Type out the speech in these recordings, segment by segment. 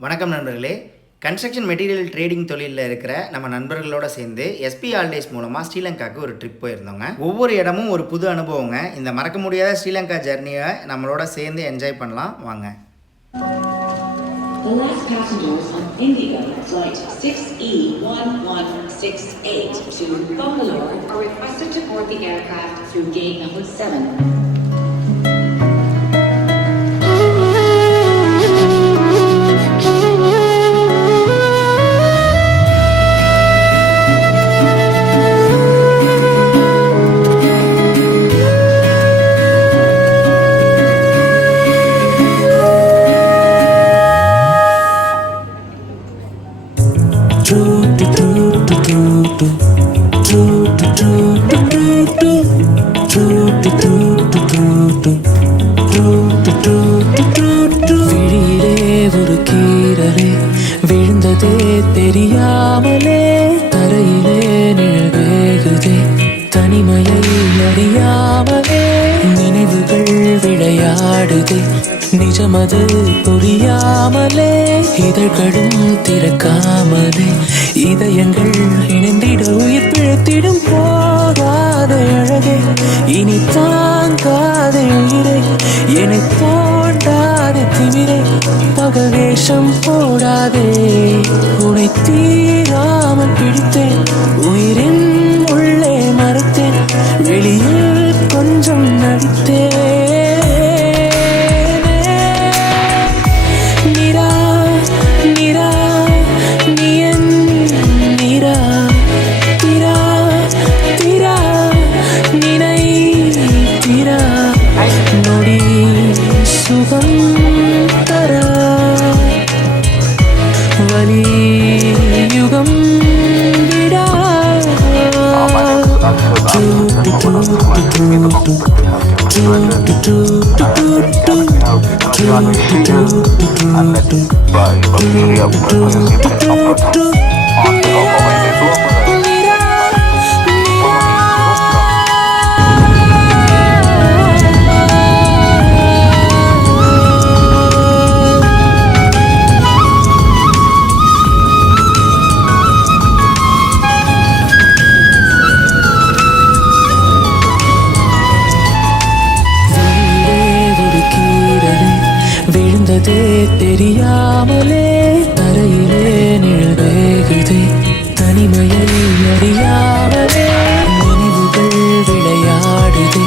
வணக்கம் நண்பர்களே. Construction material trading தொழிலில் இருக்கிற நம்ம நண்பர்களோட சேர்ந்து எஸ்பி ஹாலிடேஸ் மூலமாக ஸ்ரீலங்காவுக்கு ஒரு ட்ரிப் போயிருந்தோங்க. ஒவ்வொரு இடமும் ஒரு புது அனுபவங்க. இந்த மறக்க முடியாத ஸ்ரீலங்கா ஜர்னியை நம்மளோட சேர்ந்து என்ஜாய் பண்ணலாம் வாங்க. The last passengers on Indigo flight 6E1168 to Bangalore are requested to board the aircraft through gate number 7. விழுந்ததே தெரியாமலே தரையிலே நிழவேகுதே தனிமையை அறியாமலே நினைவுகள் விளையாடுதே நிஜமது புரியாமலே இதழ்களும் திறக்காமலே இதயங்கள் இணைந்திட உயிர் பிழைத்திடும் போகாத அழகே இனி தாங்காத உயிரை என்னை தோண்டாத திமிரை பகவேஷம் போடாதே உனை தீராமல் பிடித்தேன் உயிரின் உள்ளே மறைத்தேன் வெளியில் கொஞ்சம் நடித்தேன் விழுந்ததே தெரியாமலே தரையிலே நிழவேகுதே தனிமையை அறியாமலே நினைவுகள் விளையாடுதே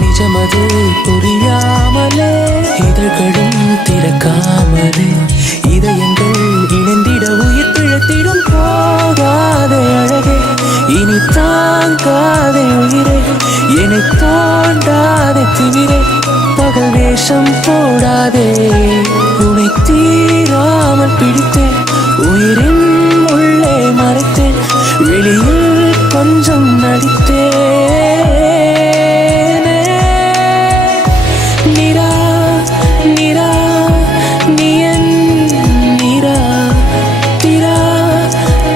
நிஜமது புரியாமலே இதழ்களும் திறக்காமலே இதயங்கள் இணைந்திட உயிர் பிழைத்திடும் போகாத அழகே இனி தாங்காத உயிரை என்னை தோண்டாத திமிரை பகவேஷம் போடாதே உனை தீராமல் பிடித்தேன் உயிரின் உள்ளே மறைத்தேன் வெளியில் கொஞ்சம் நடித்தேன் நிரா நிரா நீயன் நிரா திரா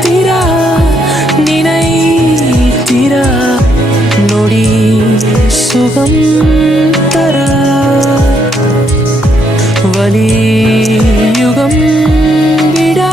திரா நினை திரா நொடி சுகம் தரா வலியுகம் விடா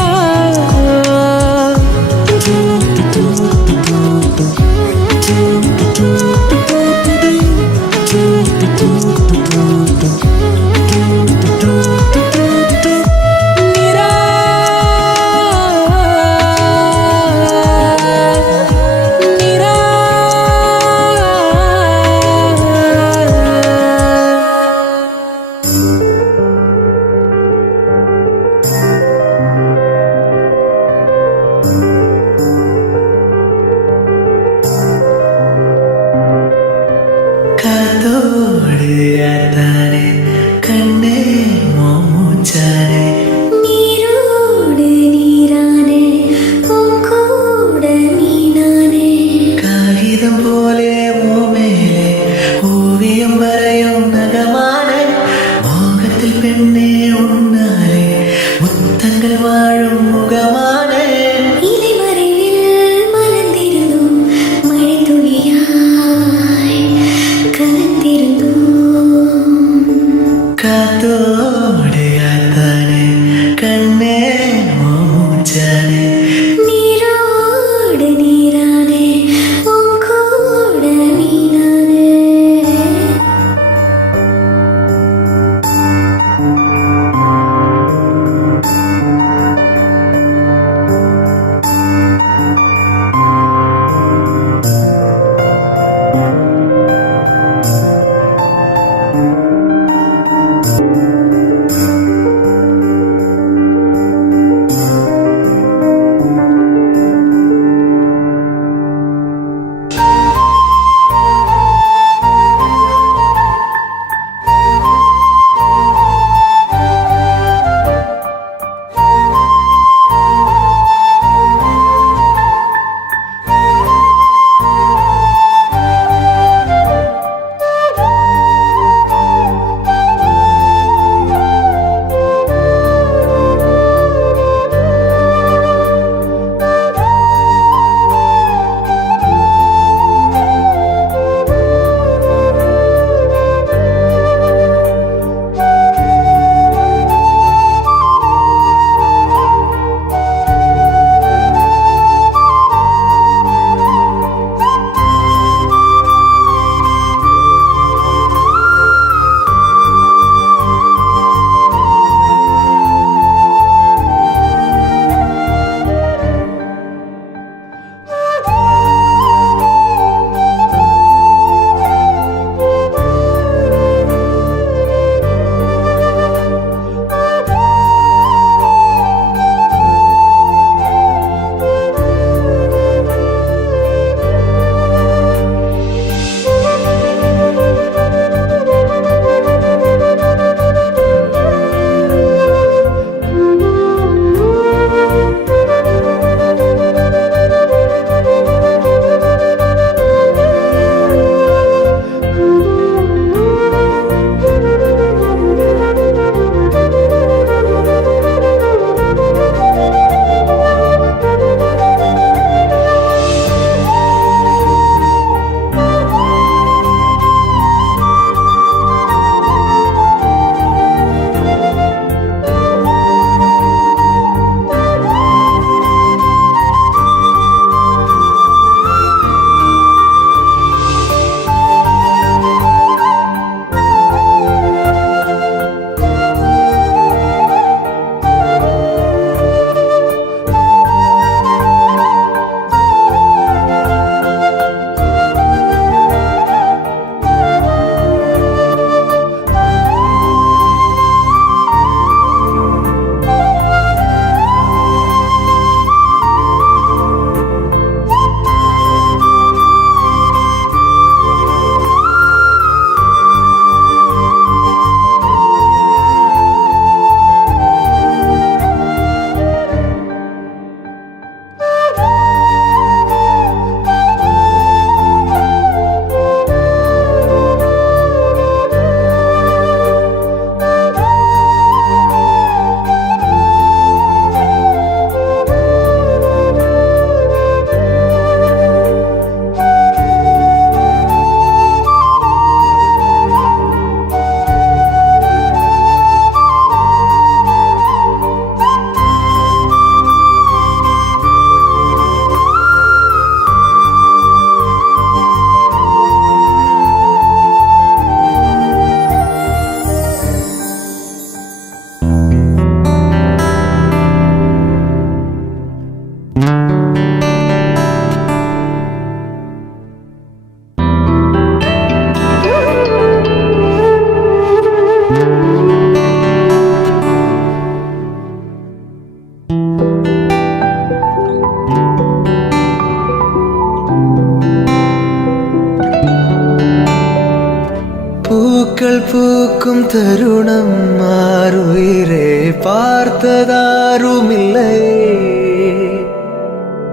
பூக்கள் பூக்கும் தருணம் மாறுயிரே பார்த்ததாருமில்லை.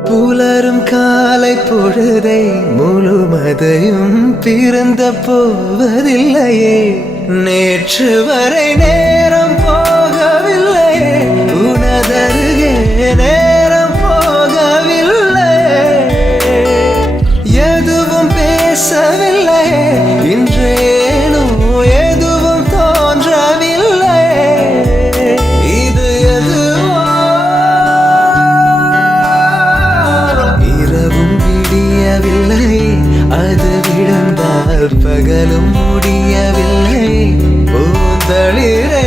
புலரும் காலை பொழுதை முழுமதையும் பிறந்த போவதில்லையே. நேற்று வரை நேரம் போகவில்லையே, உனதருகே நேரம் போகவில்லை. எதுவும் பேசவில்லை, இன்றேனோ எதுவும் தோன்றவில்லை. இது எதுவோ இரவும் விடியவில்லை, அது விழுந்தால் பகலும் முடியவில்லை. பூந்தளிரே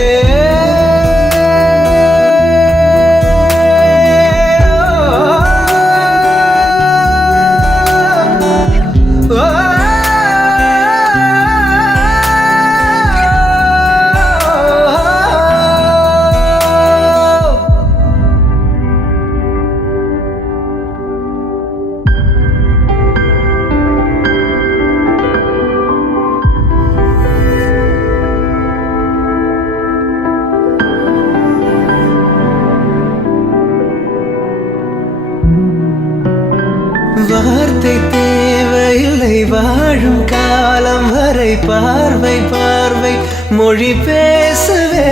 வார்த்தை தேவையில்லை, வாழும் காலம் வரை பார்வை பார்வை மொழி பேசவே.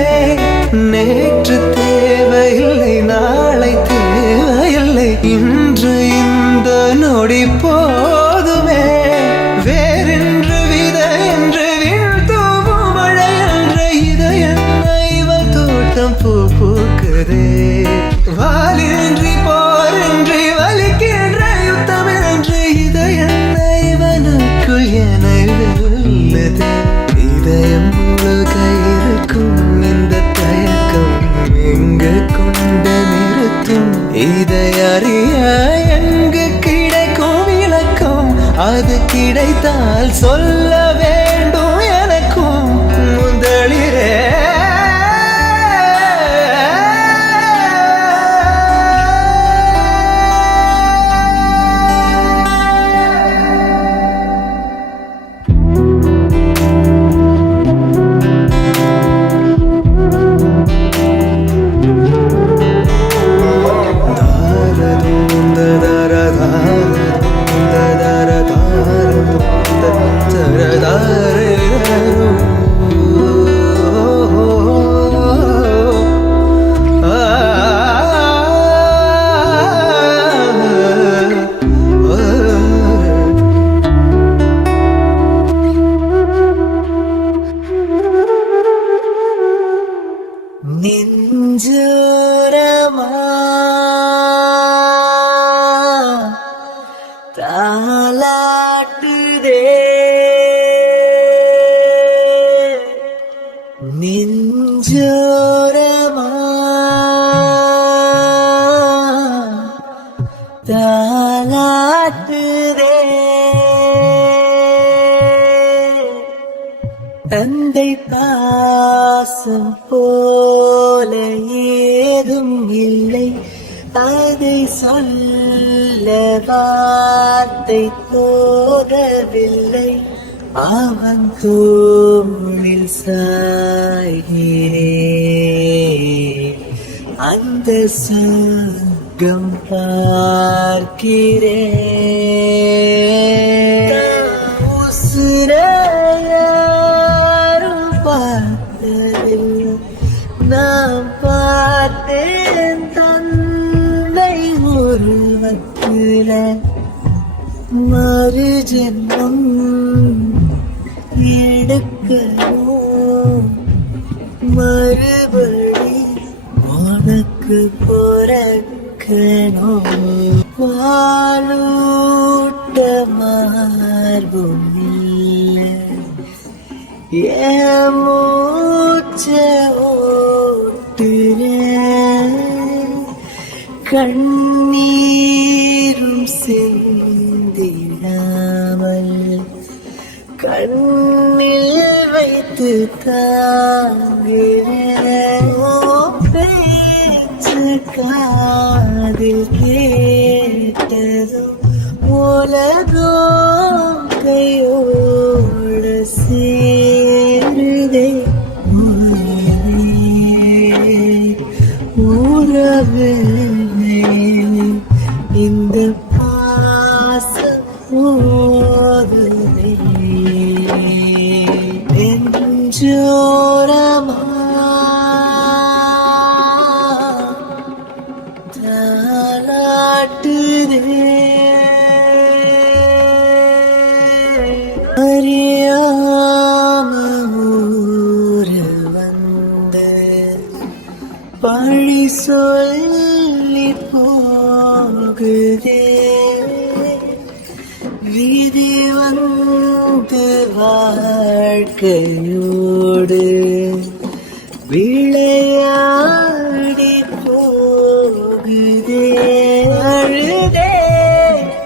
நேற்று தேவையில்லை, நாளை தேவையில்லை, இன்று இந்த நொடி போதுமே. வேறென்று விதை என்று வீழ்த்தூவும் மழை என்று இதயம் இவள் தோட்டம் பூ பூக்குதே. வாலின்றி போரின்றி வலிக்கின்ற யுத்தமென்று இதயவனுக்குள் என வெல்லுது. இதயம் முழுக இருக்கும் இந்த தயக்கம் எங்கு கொண்டு நிறுத்தும்? இதை அறிய எங்கு கிடைக்கும் விளக்கம்? அது கிடைத்தால் சொல்ல வேண்டும் எனக்கும். முதலிரே நெஞ்சோரமா தாலாட்டுதே. நெஞ்சோரமா தாலாட்டுதே. தந்தை பாசம் போல ஏதும் இல்லை, அதை சொல்ல வார்த்தை போதவில்லை. அவன் தோளில் சாய்கிறேன், அந்த சொர்க்கம் பார்க்கிறேன். உசுரையாரும் பார்த்ததில்லை, நான் பார்த்தேன் தந்தை உருவத்தில. மறு ஜென்மம் எடுக்கணும், மறுபடி உனக்கு பிறக்கணும். பாலூட்ட மார்பும் இல்லை, என் மூச்சை ஓட்டுறேன். கண்ணீரும் சிந்திடாமல் கண்ணில் வைத்து தாங்கிறேன் பேச்சு காதில் கேட்டதும் உலகம் கையோட சேருதே உறவே இந்த பாசம் ஓதுதே நெஞ்சோரமா தாலாட்டுதே அறியாம ஊரில் வந்து பழி சொல்லி போகுதே விதி வந்து வாழ்க்கையோடு விளையாடி போகுதே அழுதே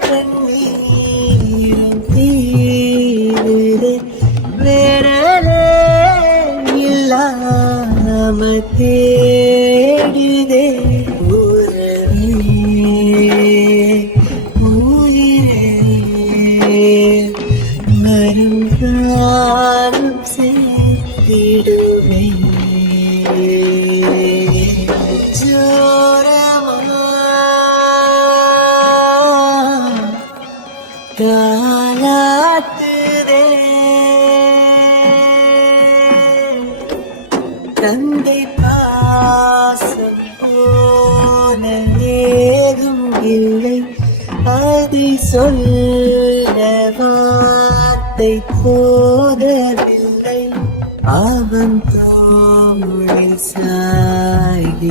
கண்ணீரும் தீருதே வேறலே இல்லாம தேடுதே உறவே உயிரே மருந்தாரும் சேர்த்திடுவே ஜோரமா தாலாட்டுதே தந்தை பாசம் போல ஏதும் இல்லை அதை சொல்ல வார்த்தை போதவில்லை அவன் தோளில் சாய்கிறேன்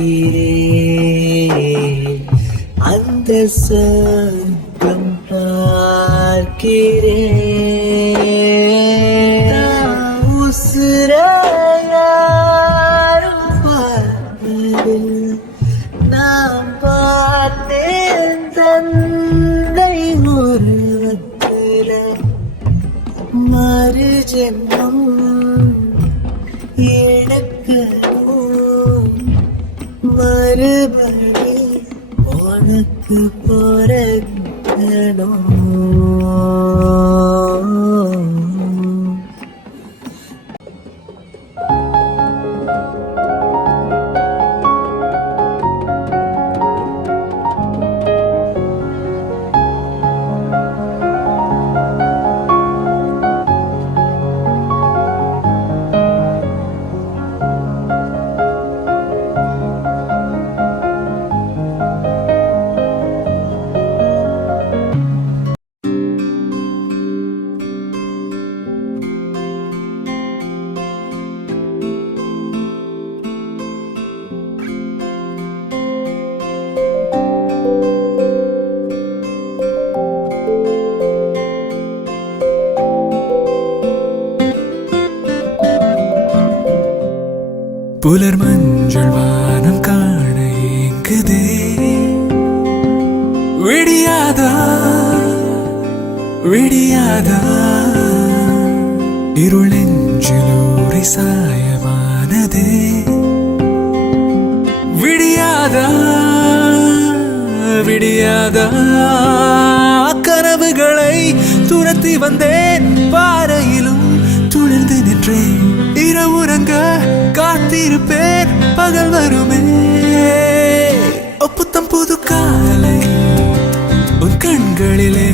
அந்த சொர்க்கம் பார்க்கிறேன் உசுரையாரும் பார்ப்பதில் நாம் பார்த்தேன் தந்தை உருவத்தில மறு ஜென்மம் எடுக்கணும் மறுபடி உனக்கு பிறக்கணும் புலர் மஞ்சள் வானம் காண ஏங்குதே விடியாதா விடியாதா இருள் நெஞ்சிலூரி சாயமானதே விடியாதா விடியாதா கனவுகளை துரத்தி வந்தேன் பாறையிலும் துளிர்ந்து நின்றேன் இரவுறங்க காத்திருப்பேன் பகல் வருமே ஒப்புத்தம் புது காலை உன் கண்களிலே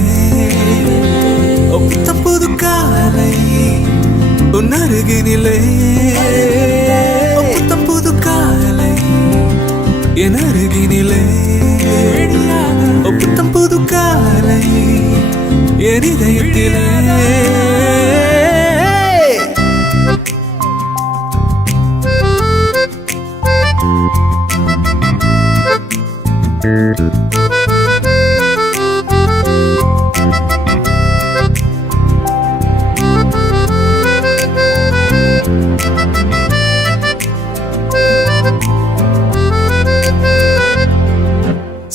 ஒப்புத்தம் புது காலை உன் அருகினிலே ஒப்புத்தம் புது காலை என் அருகினிலே ஒப்புத்தம் புது காலை என் இதயத்திலே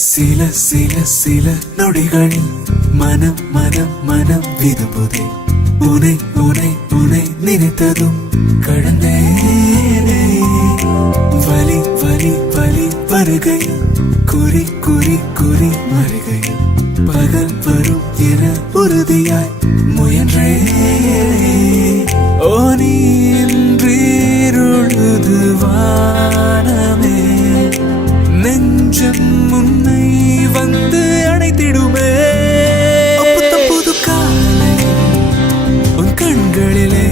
சில சில சில நொடிகளில் மனம் மனம் மனம் விரும்புதே உனை உனை உனை நினைத்ததும் கடந்தேனே வலி வலி வலி வருகையில் குறி குறி குறி மறுகையில் பகல் வரும் என உறுதியாய் முயன்றே ஓ நீ இன்றீருழுது வானமே நெஞ்சம் முன்னை வந்து அணைத்திடுமே புத்தம் புது காலை உன் கண்களிலே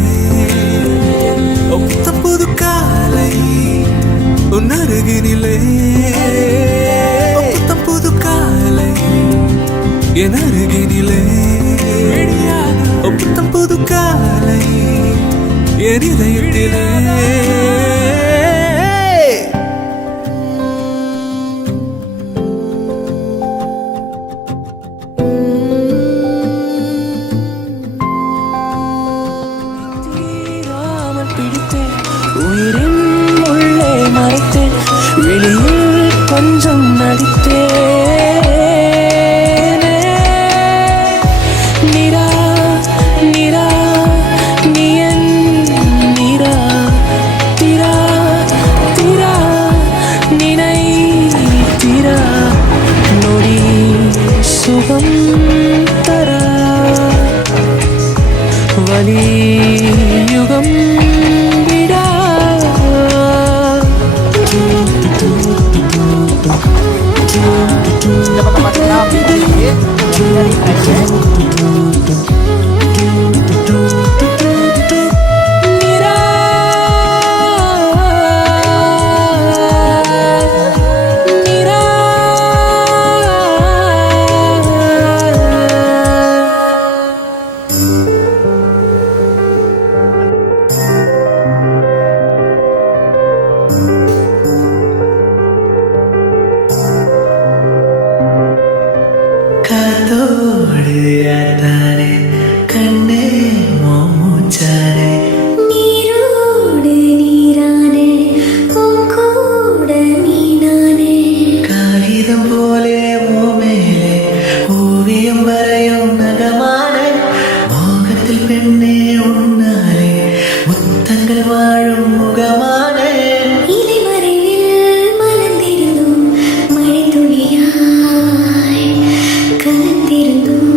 புத்தம் புது காலை உன் அருகினிலே புத்தம் புது காலை என் அருகினிலே புத்தம் புது காலை என் இதயத்திலே உயிரின் உள்ளே மறைத்தேன் வெளியில் கொஞ்சம் நடித்தேனே நிரா நிரா நீயன் நிரா திரா திரா நினை திரா நொடி சுகம் தரா வலி யுகம் காத்தோடு யாத்தானே கண்ணே மூச்சானே நீரோடு நீரானே கூட மீனானே காகிதம் போலே ஓ மேலே ஓவியம் வரையும் நகமானே மோகத்தில் பெண்ணே உன்னாலே முத்தங்கள் வாழும் முகமானே இலைமறைவில் மலர்ந்திருந்தும் மழை துளியாய் கலந்திருந்தும்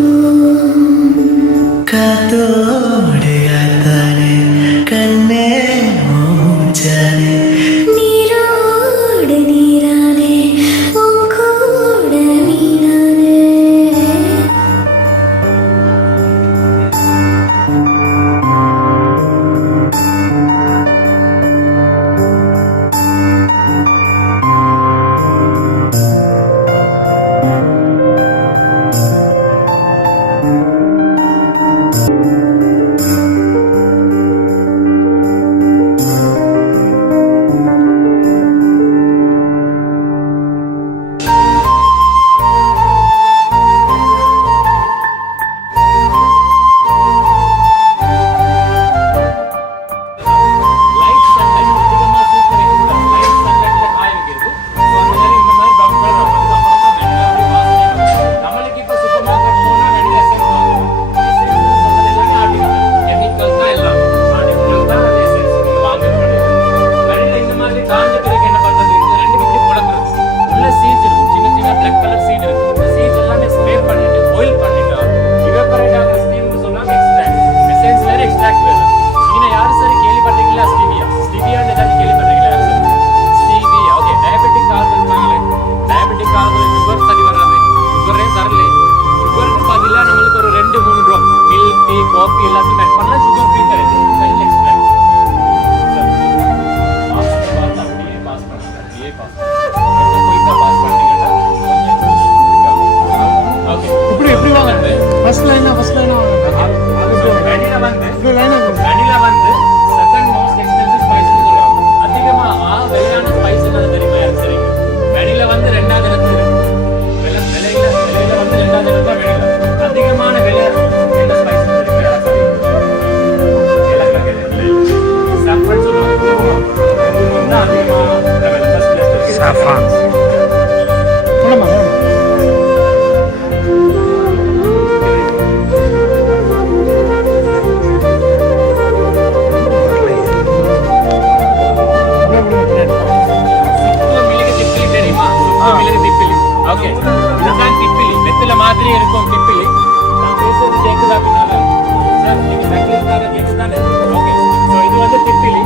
ஓகே, இதுதான் திப்பிலி. வெத்தலை மாதிரி இருக்கும் திப்பிலி. நான் பேசுறது கேக்குதா பின்னால? சார் நீங்க பேக்ல கேக்குதானே? ஓகே, சோ இது வந்து திப்பிலி.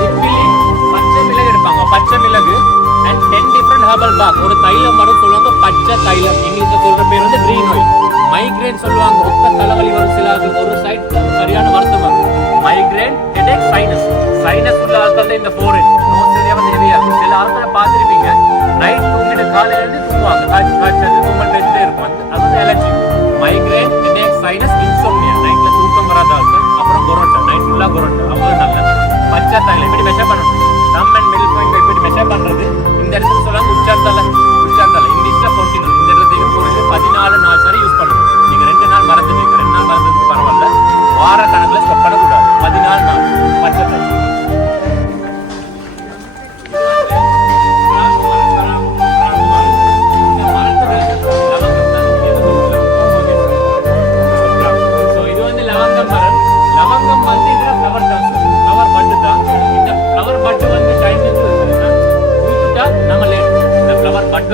திப்பிலி பச்சை மிளகு எடுப்பாங்க. பச்சை மிளகு and 10 different herbal bark. ஒரு தைலம் மரம் சொல்லுவாங்க, பச்சை தைலம். இங்கிலீஷ்ல சொல்ற பேர் வந்து green oil. மைக்ரேன் சொல்லுவாங்க, ஒத்த தலைவலி வரும் சிலருக்கு, ஒரு சைடு சரியான வருத்தம் வரும். Migraine, headache, sinus. சைனஸ் உள்ள ஆட்கள் இந்த ஃபோரன் நோஸ் ஏரியா வந்து ஹெவியா இருக்கும். சில ஆட்களை பார்த்துருப்பீங்க, நைட் தூங்கிட்டு காலையில இருந்து தூங்குவாங்க, காய்ச்சல் தும்மல் பேசிட்டே இருக்கும். அது வந்து allergy. Migraine, headache, sinus, insomnia, நைட்ல தூக்கம் வராத ஆட்கள். அப்புறம் கொரோட்டா, நைட் ஃபுல்லா கொரோட்டா, அவங்க நல்ல பச்சை தைலம் இப்படி மெஷர் பண்ணணும். ரம் அண்ட் மில்க் பாயிண்ட் இப்படி மெஷர் பண்றது. இந்த இடத்துல சொல்லுவாங்க உச்சார்த்தலை. இங்கிலீஷ்ல கொண்டினல். இந்த இடத்துல குறைஞ்சு 14 நாள் வரை யூஸ் பண்ணணும். நீங்க 2 நாள் மறந்துட்டீங்க, 2 நாள் மறந்ததுக்கு பரவாயில்ல, வார கணக்குல ஸ்டாப் பண்ணக்கூடாது. 14 நாள் பச்சை தைலம்.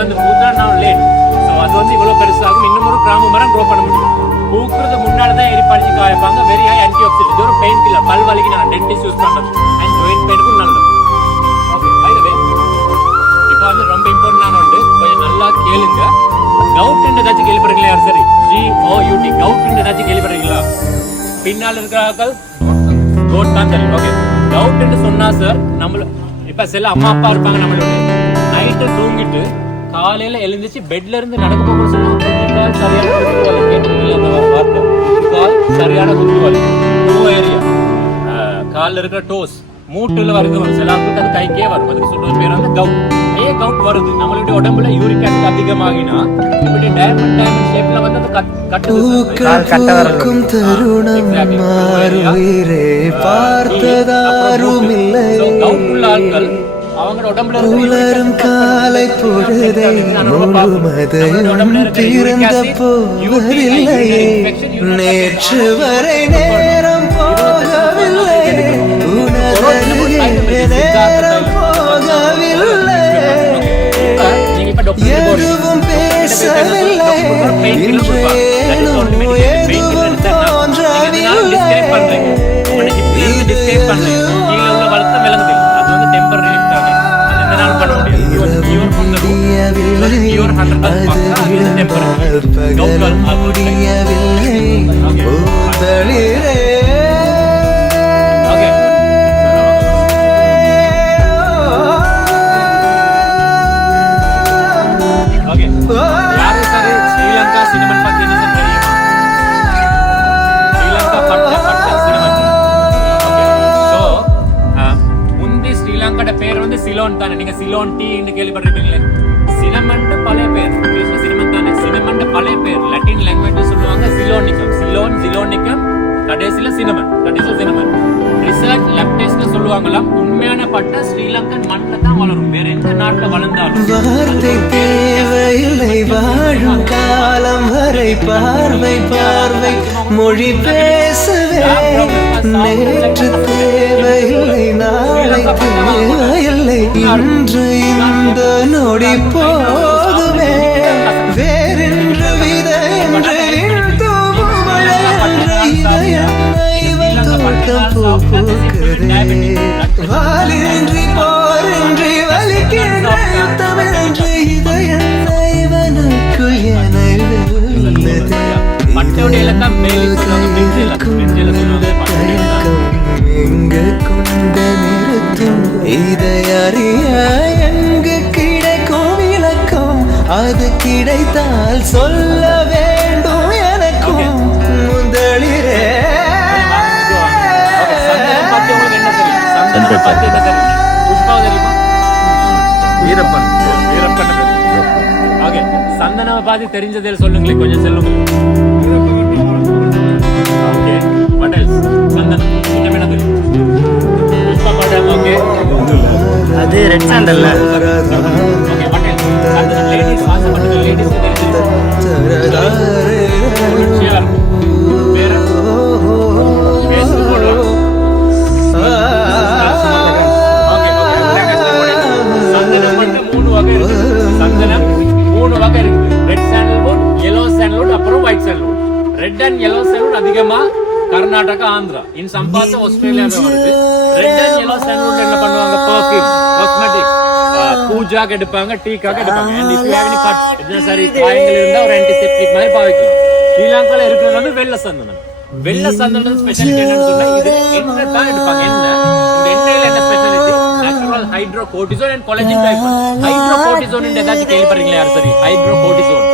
வந்து பூத்தா நான் லேட். ஸோ அது வந்து இவ்வளோ பெருசாகும். இன்னும் ஒரு கிராம மரம் க்ரோ பண்ண முடியும். பூக்குறது முன்னாடி தான் எரிப்படிச்சு காய்ப்பாங்க. Very high antioxidant. இது ஒரு பெயின் கில்லர். பல் வலிக்கு நான் டென்டிஸ்ட் யூஸ் பண்ணுறது அண்ட் ஜாயிண்ட் பெயினுக்கும் நல்லது. ஓகே, பை தி வே இப்போ வந்து ரொம்ப இம்பார்ட்டன்டான ஒன்று, கொஞ்சம் நல்லா கேளுங்க. கவுட் ஏதாச்சும் கேள்விப்படுறீங்களா? யார் சரி GOUT கவுட் ஏதாச்சும் கேள்விப்படுறீங்களா? பின்னால் இருக்கிறார்கள் கோட் தான் தெரியும். ஓகே, கவுட் சொன்னா சார் நம்மள இப்போ சில அம்மா அப்பா இருப்பாங்க, நம்மளோட நைட்டு தூங்கிட்டு காலையில எழுந்துச்சு பெட்ல இருந்து நடக்க போக சொல்லுவாங்க, சரியான குத்துவலி. கேட்டுருக்கீங்க அந்த வார்த்தை? கால் சரியான குத்துவலி. டோ ஏரியா, காலில் இருக்கிற டோஸ், மூட்டுல வருது. சில ஆட்களுக்கு அது கைக்கே வரும். அதுக்கு சொல்ற பேர் வந்து கவுட். ஏன் கவுட் வருது? நம்மளுடைய உடம்புல யூரிக் ஆசிட் அதிகமாகினா இப்படி டைமண்ட் ஷேப்ல வந்து அது கட்டுது. கவுட் உள்ள ஆட்கள் அவங்க உடம்புல உலரும் காலை பொழுதை முழுமதையும் தீர்ந்த போவதில்லையே, நேற்று வரை நேரம் போகவில்லை, உணர்கின்ற நேரம் போகவில்லை, எதுவும் பேசவில்லை, இன்று ஏனும் எதுவும் தோன்றவில்லை. பேர் வந்து சிலோன் தானே. நீங்க சிலோன் டீன்னு கேள்விப்பட்டிருப்பீங்களே. சினமன் பழைய பேர், சினமன் தானே. சினமன் பழைய பேர் லட்டின் லாங்குவேஜ்ல சொல்லுவாங்க சிலோனிக்கம். சிலோனிக்கம் கடைசில சினமன், கடைசில சினமன். ரிசர்ச் லேப் டெஸ்ட்ல சொல்லுவாங்களாம், உண்மையான பட்டை ஸ்ரீலங்கன் மண்ணில் தான் வளரும், வேற எந்த நாட்டுல வளர்ந்தாலும். வார்த்தை தேவையில்லை, வாழும் காலம் வரை பார்வை பார்வை மொழி பேசவே. நேற்று தேவையில்லை, நாளை தேவையில்லை, இன்று இந்த நொடி போதுமே. வேறென்று வித என்று வாலின்றி போரின்றி வலிக்கின்ற தமிழன்று இதயத்தை இவனுக்கு எங்கு கொண்டு நிறுத்தும் இதை அறிய எங்கு கிடைக்கும் விளக்கம், அது கிடைத்தால் சொல்ல வேண்டும் எனக்கும் முதலிரே. சந்தனாவை பார்த்து தெரிஞ்சதே சொல்லுங்களேன், கொஞ்சம் சொல்லுங்க. Okay, what else? சந்தனம் என்ன வேணும் தெரியும்? புஷ்பா மேடம். ஓகே, அது ரெட் சாண்டல்ல. Okay, what else? சந்தனம் லேடிஸ் ஆசைப்பட்ட லேடிஸ்க்கு தெரிஞ்சது ஷேர். வேற கேஸ் போடுவாங்க. சந்தனம் மட்டும் 3 வகை இருக்கு. சந்தனம் 3 வகை இருக்கு. அதிகமா Karnataka, Andhra, in some parts ஆஸ்திரேலியால வருது. ரெட் அண்ட் yellow sandalwood என்ன பண்ணுவாங்க, பெர்ஃப்யூம், காஸ்மெட்டிக், பூஜாக்கு எடுப்பாங்க, டீக்காக்கு எடுப்பாங்க. And if you have any cuts, என்ன சரி காயங்கள் இருந்தா ஒரு ஆன்டிசெப்டிக் மாதிரி பாவிக்கலாம். ஸ்ரீலங்கால இருக்கிறது வந்து வெள்ளை சந்தனம். வெள்ளை சந்தனம் ஸ்பெஷாலிட்டி என்னன்னு சொன்னா இது எண்ணெய் தான் எடுப்பாங்க. எண்ணெய், இந்த எண்ணெயில என்ன speciality, natural hydrocortisone and collagen type. Hydrocortisone ஏதாச்சும் கேள்விப்படுறீங்களா யார்? சரி, ஹைட்ரோகோர்டிசோன்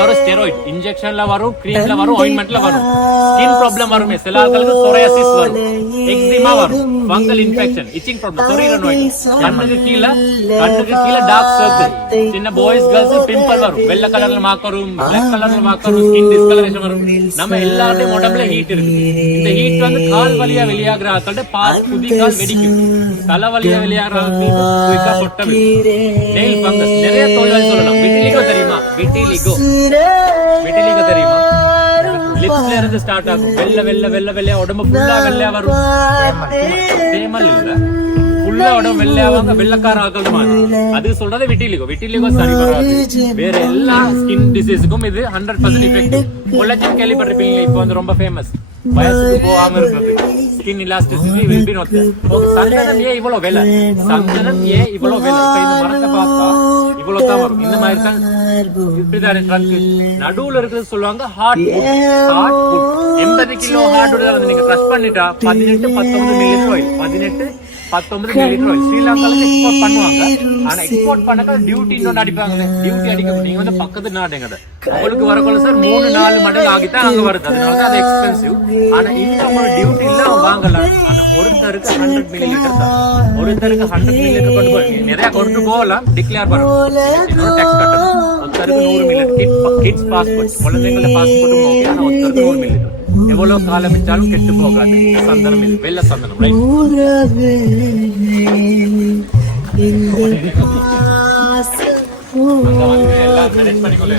அது ஸ்டெராய்ட் இன்ஜெக்ஷன்ல வரும், கிரீம்ல வரும், ஆயின்மெண்ட்ல வரும். ஸ்கின் ப்ராப்ளம் வரும், சில ஆட்களுக்கு சொரியாசிஸ் வரும், எக்ஸிமா வரும், ஃபங்கல் இன்ஃபெக்ஷன், இச்சிங் ப்ராப்ளம், சொரியிற நோய், கண்ணுக்கு கீழே டார்க் சர்க்கிள், சின்ன பாய்ஸ் கேர்ள்ஸ் பிம்பிள் வரும், வெள்ளை கலர்ல மார்க் வரும், பிளாக் கலர்ல மார்க் வரும், ஸ்கின் டிஸ்கலரேஷன் வரும். நம்ம எல்லாருடைய உடம்புல ஹீட் இருக்கு. இந்த ஹீட் வந்து கால் வழியா வெளியாகிற ஆட்கள்ட்ட பால் குதி கால் வெடிக்கும், தலை வழியா வெளியாகிற ஆட்களுக்கு சொட்ட நெயில் ஃபங்கஸ், நிறைய தோல்கள் சொல்லலாம். விட்டிலிகோ தெரியுமா? விட்டிலிகோ தெரியுமா? லிப்ஸ்ல இருந்து ஸ்டார்ட் ஆகும், வெள்ளை உடம்பு ஃபுல்லா வெள்ளையா வரும். தேமல் இல்ல, ஃபுல்லா உடம்பு வெள்ளையாவாங்க, வெள்ளக்கார ஆக்கள் மாதிரி. அதுக்கு சொல்றது விட்டிலிகோ சரி வராது. வேற எல்லா ஸ்கின் டிசீஸுக்கும் இது 100% எஃபெக்டிவ். கொலாஜன் கேள்விப்பட்டிருப்பீங்க, இப்போ வந்து ரொம்ப ஃபேமஸ். வயசுக்கு போகாம இருக்கிறது, skin elasticity will be not there. சந்தனம் ஏன் இவ்வளவு விலை? இப்ப இந்த மரத்தை பார்த்தா இவ்வளவு தான் வரும். இந்த மாதிரி தான் இப்படிதான் ட்ரக் நடுவுல இருக்கிறது சொல்லுவாங்க ஹார்ட் ஃபுட். 80 கிலோ ஹார்ட் வந்து நீங்க க்ரஷ் பண்ணிட்டா 18-19 மில்லியன் ஆயில், 18-19 மில்லியன் ஆயில் ஸ்ரீலங்கால எக்ஸ்போர்ட் பண்ணுவாங்க. ஆனா எக்ஸ்போர்ட் பண்ணாக்க டியூட்டி இன்னொன்று அடிப்பாங்க. டியூட்டி அடிக்க நீங்க வந்து பக்கத்து நாடுங்க, உங்களுக்கு வரக்குள்ள சார் 3-4 மடங்கு ஆகித்தான் அங்க வருது. அதனால அது எக்ஸ்பென்சிவ். ஆனா இந்த ஒரு டியூட்டி இல்ல வாங்கலாம். ஆனா ஒருத்தருக்கு 100 மில்லி லிட்டர் தான், ஒருத்தருக்கு 100 மில்லி லிட்டர் கொண்டு போய் நிறைய கொண்டு போகலாம், டிக்ளேர் பண்ணணும், டாக்ஸ் கட்டணும். ஒருத்தருக்கு 100 மில்லி லிட்டர். கிட்ஸ் பாஸ்போர்ட், குழந்தைங்களோட பாஸ்போர்ட்டும் ஓகே. ஆனா ஒருத்தருக்கு 100 மில்லி லிட்டர். எவ்வளவு காலம் வச்சாலும் கெட்டு போகாது. சந்தனம் இது வெள்ளை சந்தனம், ரைட்? எல்லாம் மேனேஜ் பண்ணிக்கொள்ள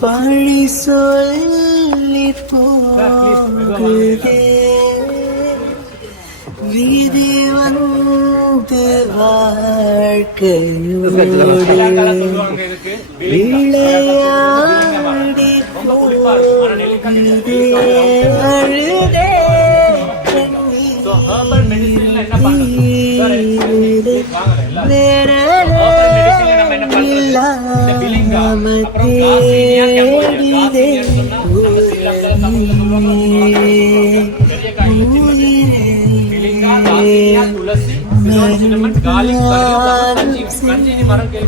பழி சொல்லி போகுதே, விதி வந்து வாழ்க்கையோடு விளையாடி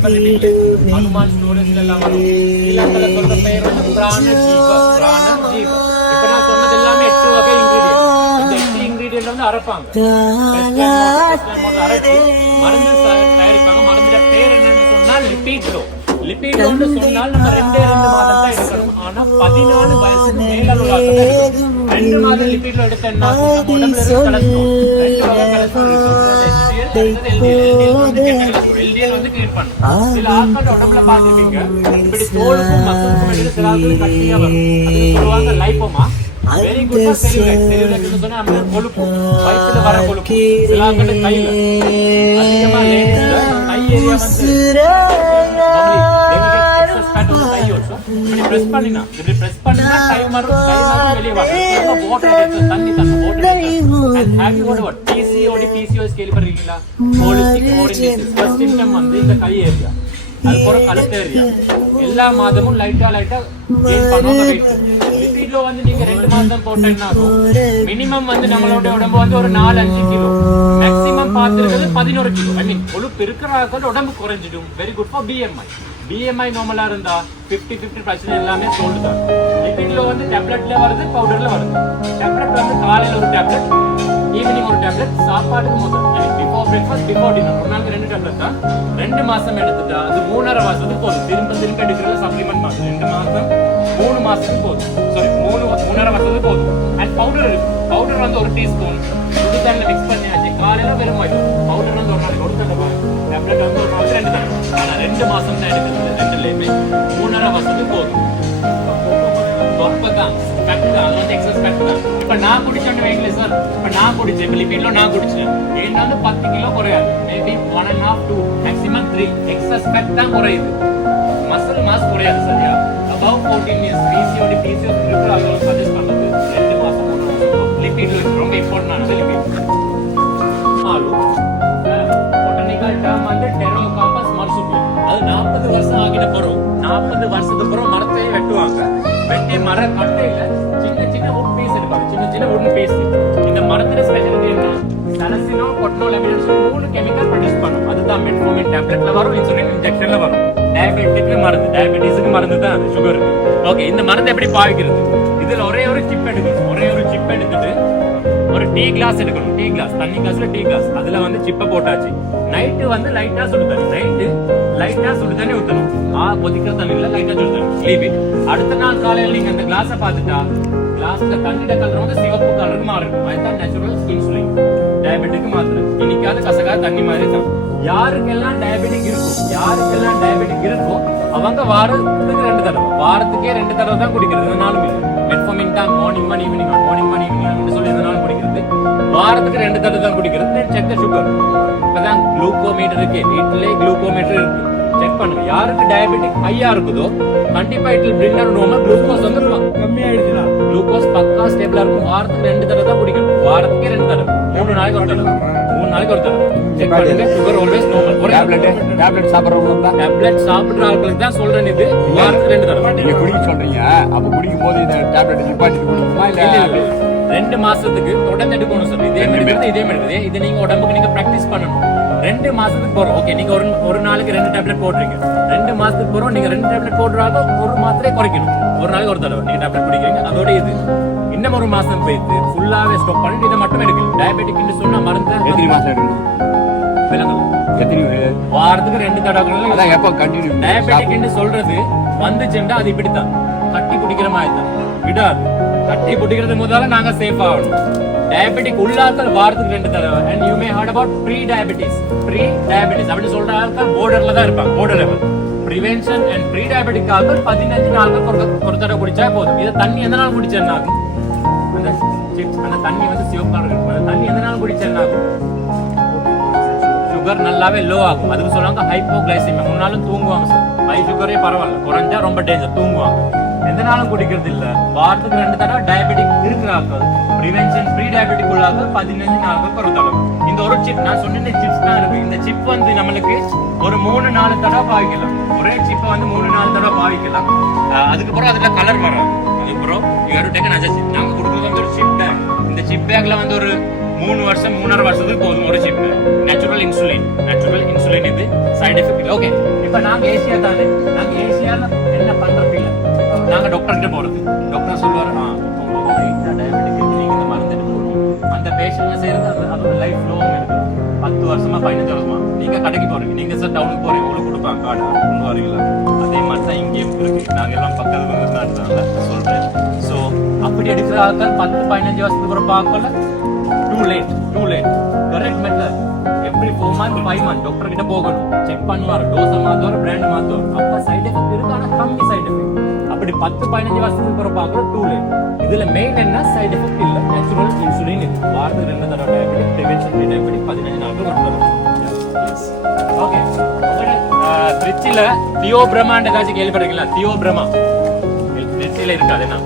அழுதே. ஹனுமான் ஸ்டோரேஜ்ல எல்லாம் வரும். ஸ்ரீலங்கால சொல்ற பெயர் வந்து பிராண ஜீவ. இப்ப நான் சொன்னது எல்லாமே 8 வகை இன்கிரிடியன்ட். இந்த 8 இன்கிரிடியன்ட் வந்து அரைப்பாங்க, அரைச்சி மருந்து தயாரிப்பாங்க. மருந்துட பேர் என்னன்னு சொன்னா லிபிடோ. லிபிடோன்னு சொன்னால் நம்ம 2 மாதம் தான் எடுக்கணும். ஆனா 14 வயசுக்கு மேல உள்ள 2 மாதம் லிபிடோ எடுத்தா நம்ம உடம்புல இருக்க கொலஸ்ட்ரால் 2 வகை கொலஸ்ட்ரால் LDL வந்து கிளீன் பண்ணும். சில ஆட்களோட உடம்புல பாத்துப்பீங்க, இப்படி தோலுக்கும் மசிலுக்கும் இடையில சில ஆட்கள் கட்டியா வரும். அது சொல்லுவாங்க லைப்போமா. Very good cellulite. செல்லுலைட்னு சொன்னா நம்ம கொழுப்பு, வயித்துல வர கொழுப்பு. சில ஆட்கள் கையில அதிகமா லேடிஸ்ல கை ஏரியா வந்து பிரஸ் பண்ணினா வெளியே வரும். தண்ணி PCOS கேள்விப்படுறீங்களா? வந்து இந்த கை ஏரியா, அது போற கழுத்து ஏரியா எல்லா மாதமும் லைட்டா கெயின் பண்ணுவாங்க. லிபிட்ல வந்து நீங்க 2 மாதம் போட்டா என்ன ஆகும்? மினிமம் வந்து நம்மளோட உடம்பு வந்து ஒரு 4-5 கிலோ, மேக்ஸிமம் பார்த்துருக்கிறது 11 கிலோ. ஐ மீன் கொழுப்பு இருக்கிற உடம்பு குறைஞ்சிடும். வெரி குட் ஃபார் BMI நார்மலா இருந்தா 50-50 பிரச்சனை எல்லாமே சோல்டு தான். லிபிட்ல வந்து டேப்லெட்ல வருது, பவுடர்ல வருது. டேப்லெட் வந்து காலையில ஒரு டேப்லெட், ஈவினிங் ஒரு டேப்லெட், சாப்பாட்டுக்கு முதல் பிஃபோர் பிரேக்ஃபாஸ்ட், பிஃபோர் டின்னர் ஒரு நாளைக்கு 2 டேப்லெட் தான். 2 மாசம் எடுத்துட்டா அது 3.5 மாசத்துக்கு போதும். திரும்ப எடுக்கிற சப்ளிமெண்ட் மாதிரி 2 மாசம் 3 மாசத்துக்கு போதும். சாரி 3.5 மாசத்துக்கு போதும். அண்ட் பவுடர் இருக்கு. பவுடர் வந்து 1 டீஸ்பூன் சுடு தண்ணில மிக்ஸ் பண்ணியாச்சு. காலையில வெறும் பவுடர் வந்து ஒரு நாளைக்கு 1 தடவை, டேப்லெட் வந்து ஒரு நாளைக்கு 2 தடவை. ஆனா 2 2 மாசம் தான் எடுக்கிறது ரெண்டுலேயுமே 3.5 வருஷத்துக்கு போதும் தொப்பதான் கட்டு தான் அது வந்து எக்ஸஸ் கட்டு தான் இப்போ நான் குடிச்சோன்னு வைங்களேன் சார் இப்போ நான் குடிச்சேன் பிலிப்பீன்ல நான் குடிச்சேன் என்ன வந்து 10 கிலோ குறையாது maybe 1.5 to maximum 3 excess cut தான் குறையுது மசில் மாஸ் குறையாது சரியா above 14 years PCOD இருக்கிற அதோட சஜஸ்ட் பண்ணுறது 2 மாசம் 3 மாசம் பிலிப்பீன்ல ரொம்ப இம்பார்ட்டன்ட் ஆனது பிலிப்பீன் பொட்டானிக்கல் டேர்ம் வந்து டெரோகார்பஸ் மார்சுபியம் அது 40 வருஷம் ஆகின பிறகு 40 வருஷத்துக்கு பிறகு மரத்தையே வெட்டுவாங்க வெட்டி மர கட்டையில சின்ன வுட் பீஸ் எடுப்பாங்க சின்ன வுட் பீஸ் இந்த மரத்துல ஸ்பெஷாலிட்டி என்ன சலசினோ கொட்னோல் எமினன்ஸ் 3 கெமிக்கல் ப்ரொடியூஸ் பண்ணும் அதுதான் மெட்ஃபார்மின் டேப்லெட்ல வரும் இன்சுலின் இன்ஜெக்ஷன்ல வரும் டயபெட்டிக்கு மருந்து டயபெட்டிஸ்க்கு மருந்து தான் அது சுகருக்கு ஓகே இந்த மருந்து எப்படி பாவிக்கிறது இதுல ஒரே ஒரு சிப் எடுத்துட்டு ஒரு டீ கிளாஸ் எடுக்கணும் டீ கிளாஸ் தண்ணி கிளாஸ்ல டீ கிளாஸ் அதுல வந்து சிப்பை போட்டாச்சு நைட்டு வந்து லைட்டா சுடு தண்ணி ஊத்தணும் கொதிக்கிற தண்ணியில லைட்டா சுடு தண்ணி ஸ்லீப் அடுத்த நாள் காலையில நீங்க அந்த கிளாஸை பார்த்துட்டா கிளாஸ்ல தண்ணியோட கலர் வந்து சிவப்பு கலருக்கு மாறிடும் அதுதான் நேச்சுரல் இன்சுலின் டயபெட்டிக்கு மாத்திரை இன்னைக்காவது கசக்காத தண்ணி மாதிரி தான் யாருக்கெல்லாம் டயபெட்டிக் இருக்கோ அவங்க வாரத்துக்கே 2 தடவை தான் குடிக்கிறது எதனாலும் இல்லை மெட்ஃபார்மின் தான் மார்னிங் ஈவினிங் சொல்லி எதனாலும் குடிக்கிறது வாரத்துக்கு 2 தடவை தான் குடிக்கிறது செக் சுகர் இப்பதான் குளுக்கோமீட்டர் இருக்கு வீட்டிலே குளுக்கோமீட்டர் இருக்கு செக் பண்ணுங்க யாருக்கு டயபெட்டிக் ஹையா இருக்குதோ கண்டிப்பா it will bring down normal glucose வந்து கம்மி ஆயிடுச்சுனா குளுக்கோஸ் பக்கா ஸ்டேபிளா இருக்கும் வாரத்துக்கு 2 தடவை தான் குடிக்கணும் வாரத்துக்கே 2 தடவை 3 நாளைக்கு ஒரு தடவை செக் பண்ணுங்க சுகர் ஆல்வேஸ் நார்மல் ஒரு டேப்லெட் சாப்பிடுறவங்களுக்கு தான் சொல்றேன் இது வாரத்துக்கு 2 தடவை நீங்க குடிக்க சொல்றீங்க அப்ப குடிக்கும் போது இந்த டேப்லெட் நிப்பாட்டி குடிக்குமா இல்ல 2 மாசத்துக்கு தொடர்ந்து எடுக்கணும் சார் இதே மாதிரி இது நீங்க உடம்புக்கு நீங்க பிராக்டிஸ் பண்ணணும் 2 மாசத்துக்கு போறோம் ஓகே நீங்க ஒரு நாளைக்கு 2 டேப்லெட் போடுறீங்க 2 மாசத்துக்கு போறோம் நீங்க 2 டேப்லெட் போடுறாங்க ஒரு மாத்திரை குறைக்கணும் ஒரு நாளைக்கு ஒரு தடவை நீங்க டேப்லெட் குடிக்கிறீங்க அதோட இது இன்னும் ஒரு மாசம் போயிட்டு ஃபுல்லாவே ஸ்டாப் பண்ணிட்டு இதை மட்டும் எடுக்கணும் டயபெட்டிக்னு சொன்னா மருந்து எத்தனை மாசம் எடுக்கணும் வாரத்துக்கு 2 தடவை அதான் எப்ப கண்டினியூ டயபெட்டிக்னு சொல்றது வந்துச்சுன்னா அது இப்படித்தான் கட்டி பிடிக்கிற மாதிரி தான் விடாது கட்டி பிடிக்கிறது முதல்ல நாங்க சேஃப் ஆகணும் டயபெட்டிக் உள்ளாக்கள் வாரத்துக்கு 2 தடவை and you may heard about pre diabetes அப்படி சொல்ற ஆட்கள் borderல தான் இருப்பாங்க border level prevention and pre diabetic ஆட்கள் 15 நாளுக்கு ஒரு தடவை குடிச்சா போதும் இது தண்ணி எந்த நாள் குடிச்சா ஆகும் அந்த தண்ணி வந்து சிவப்பா இருக்கும் அந்த தண்ணி எந்த நாள் குடிச்சா ஆகும் சுகர் நல்லாவே லோ ஆகும் அதுக்கு சொல்லுவாங்க ஹைப்போகிளைசிமியா முன்னாலும் தூங்குவாங்க சார் ஹை சுகரே பரவாயில்ல குறைஞ்சா ரொம்ப டேஞ்சர் தூங்குவாங்க எந்த நாளும் குடிக்கிறது இல்ல வாரத்துக்கு 2 தடவை டயபெட்டிக் இருக்கிறார்கள் பிரிவென்ஷன் ப்ரீ டயபெட்டிக் உள்ளாக 15 நாளுக்கு ஒரு தடவை இந்த ஒரு சிப் நான் சொன்ன சிப்ஸ் தான் இருக்கு இந்த சிப் வந்து நம்மளுக்கு ஒரு 3-4 தடவை பாவிக்கலாம் ஒரே சிப்பை வந்து 3-4 தடவை பாவிக்கலாம் அதுக்கப்புறம் அதுல கலர் வரும் அதுக்கப்புறம் யாரும் டேக்கன் அஜஸ்ட் நாங்க கொடுக்குறது வந்து ஒரு சிப் பேக் இந்த சிப் பேக்ல வந்து ஒரு 3 வருஷம் 3.5 வருஷத்துக்கு போதும் ஒரு சிப் நேச்சுரல் இன்சுலின் இது சைடு எஃபெக்ட் ஓகே இப்போ நாங்க ஏசியால என்ன பண்றது இல்ல நாங்க டாக்டர் கிட்ட போறது டாக்டர் சொல்லுவாரு டயபெட்டிக் நீங்க இந்த மருந்து எடுக்கணும் அந்த பேஷண்ட்ல செய்யறது அதோட லைஃப் லாங் இருக்கு 10 வருஷமா 15 வருஷமா நீங்க கடைக்கு போறீங்க நீங்க சார் டவுனுக்கு போறீங்க உங்களுக்கு கொடுப்பாங்க கார்டு கொண்டு வரீங்களா அதே மாதிரி தான் இங்கேயும் இருக்கு நாங்க எல்லாம் பக்கத்துல தான் சொல்றேன் ஸோ அப்படி எடுக்கிற ஆட்கள் 10-15 வருஷத்துக்கு அப்புறம் பார்க்கல too late correct method every 4 months 5 months doctor கிட்ட போகணும் செக் பண்ணுவார் டோஸ் மாத்துவார் பிராண்ட் மாத்துவார் அப்ப சைடு எஃபெக்ட் இருக்கு ஆனா கம்மி சைடு எஃபெக்ட் அப்படி 10-15 வருஷத்துக்கு அப்புறம் பார்க்கற டூ லேட் இதுல மெயின் என்ன சைடு எஃபெக்ட் இல்ல நேச்சுரல் இன்சுலின் இது வாரத்துக்கு 2 தடவை டயபெட்டிக் பிரிவென்ஷன் டயபெட்டிக் 15 நாளுக்கு ஒரு தடவை ஓகே திருச்சியில தியோபிரமான்னு ஏதாச்சும் கேள்விப்பட்டிருக்கீங்களா தியோபிரமா திருச்சியில இருக்காது என்ன